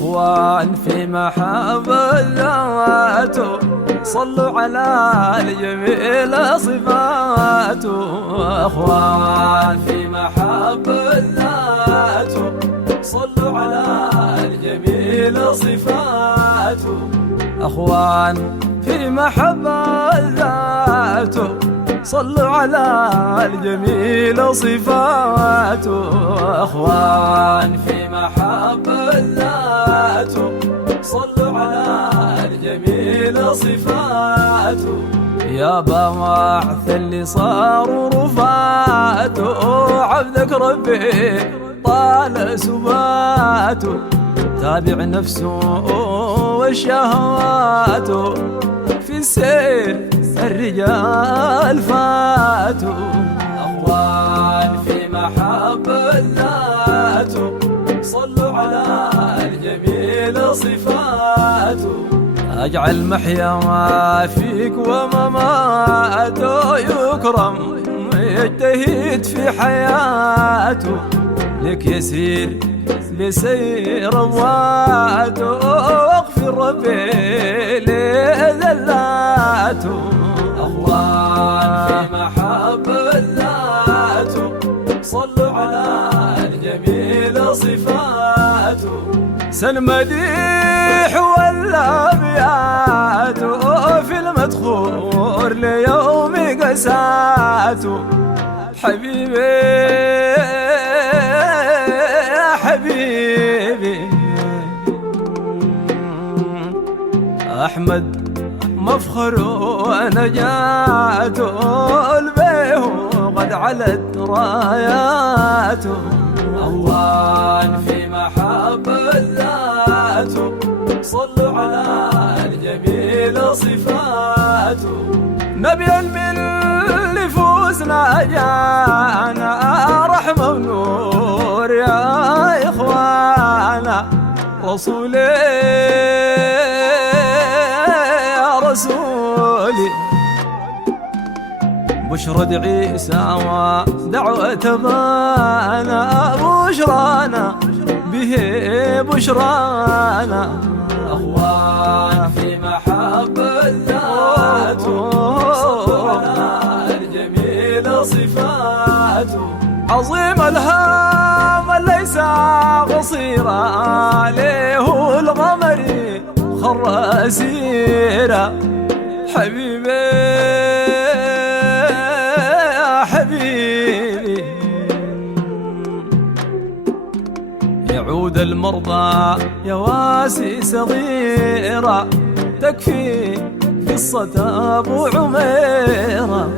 أخوان في محبة ذاته صلوا على الجميل صفاته. أخوان في محبة ذاته صلوا على الجميل صفاته. أخوان في محبة ذاته صلوا على الجميل صفاته. أخوان في محبة ذاته صلوا على الجميل صفاته. يا بعث اللي صاروا رفاته عبدك ربي طال سباته. تابع نفسه والشهوات في السير الرجال فاتوا. أخوان في محبة ذاته صلوا على الجميل صفاته. أجعل محيا ما فيك ومماته يكرم يجتهد في حياته. لك يسير بسير رواته واغفر ربي لذلاته. أخوان في محبة ذاته صلوا على الجميل صفاته. سن مديح ولا بياته في المدخور ليوم قساته. حبيبي يا حبيبي أحمد مفخر ونجاته البيه قد علت راياته. أخوان في محبة ذاته صلوا على الجميل صفاته. نبيا من لفوسنا جانا رحمة ونور يا إخوانا. رسولي يا رسولي بشرى عيسى ودعوة بانا. بشرانا به بشرانا. أخوان في محبة ذاته صلوا على الجميل صفاته. عظيم الهام ليس قصيرا له الغمر خر أسيرا. حبيبي يا حبيبي يعود المرضى يواسي صغيرة تكفي قصة أبو عميرة.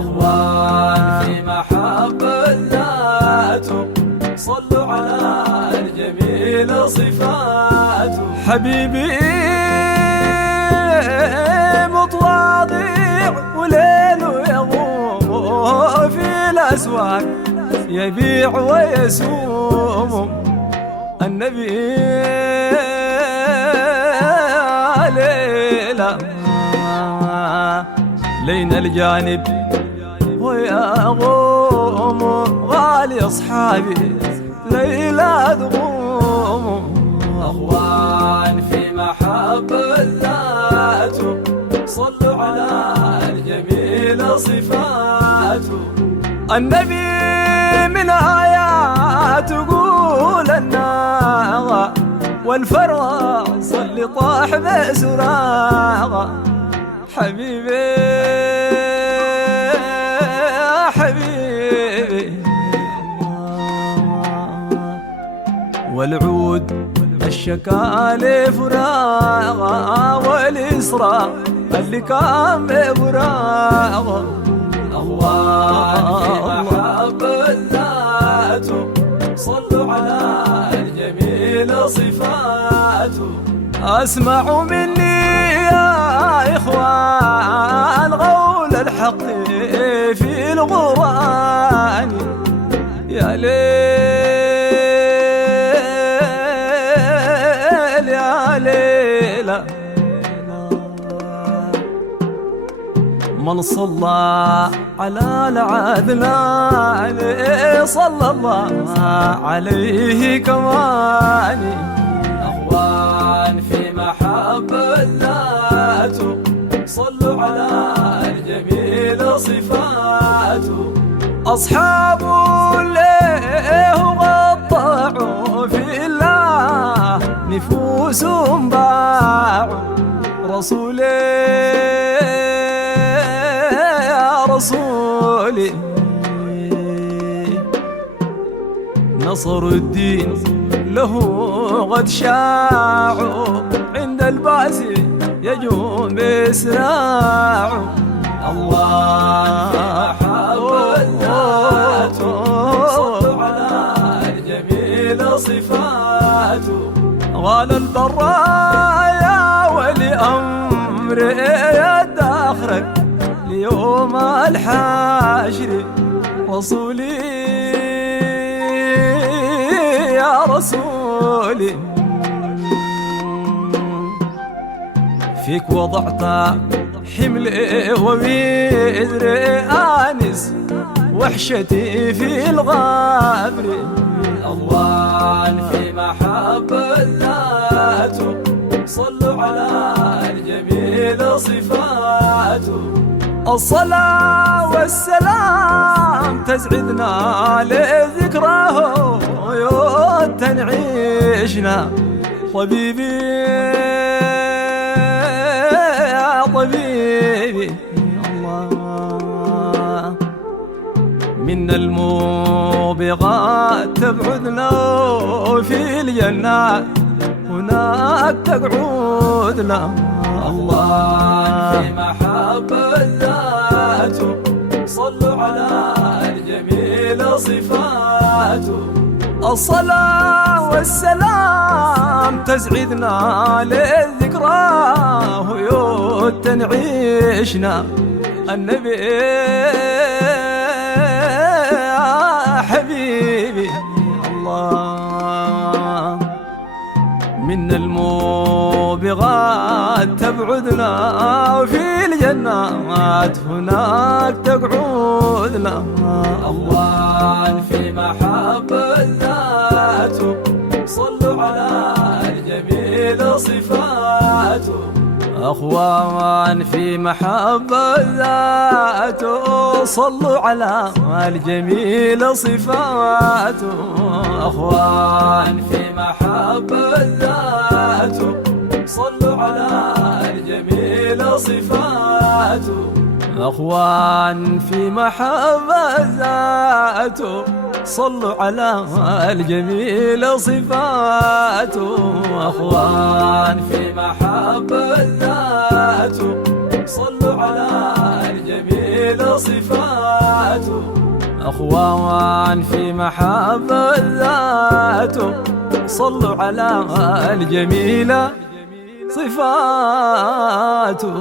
أخوان في محبة ذاته صلوا على الجميل صفاته. حبيبي متواضع وليله يضوم في الأسواق يبيع ويسوم. النبي ليلة لين الجانب ويغوم غالي أصحابي ليلة تغوم. أخوان في محبة ذاته صلوا على الجميل صفاته. النبي من آيات تقول الناغة والفرس اللي طاح بسراغة. حبيبي يا حبيبي والعود الشكال فراغة والإسراء اللي كان بفراغة. أخوان في محبة ذاته صلوا على الجميل صفاته. أسمعوا مني يا إخوان قول الحق في القرآن. يا ليل يا ليلة من صلى على العدنان صلى الله عليه كمان. صفاته. أصحاب له غطعوا في الله نفوسهم باعوا رسولي يا رسولي. نصر الدين له قد شاعوا عند البأس يجون بإسراع. الله حبته صلوا على الجميل صفاته. غال البرايا ولأمر يدخرك ليوم الحشر رسولي يا رسولي. فيك وضعت حملي ووزري آنس وحشتي في الغابر. الله في محبته صلوا على الجميل صفاته. الصلاة والسلام تسعدنا لذكراه تنعيشنا طبيبي يا طبيبي. الله من الموبقات تبعدنا في الجنات هناك تقعدنا. الله في محبته صلوا على الجميل صفاته. الصلاة والسلام تسعدنا للذكراه تنعيشنا. النبي يا حبيبي الله من الموبقات تبعدنا في الجنات هناك تقعدنا. الله في محبته صلوا على الجميل صفاته. أخوان في محبته صلوا على الجميل صفاته. أخوان في محبته صلوا على الجميل صفاته. أخوان في محبته صلوا على الجميل صفاته. أخوان في محبته صلوا على الجميل صفاته. أخوان في محبته صلوا على الجميل صفاته.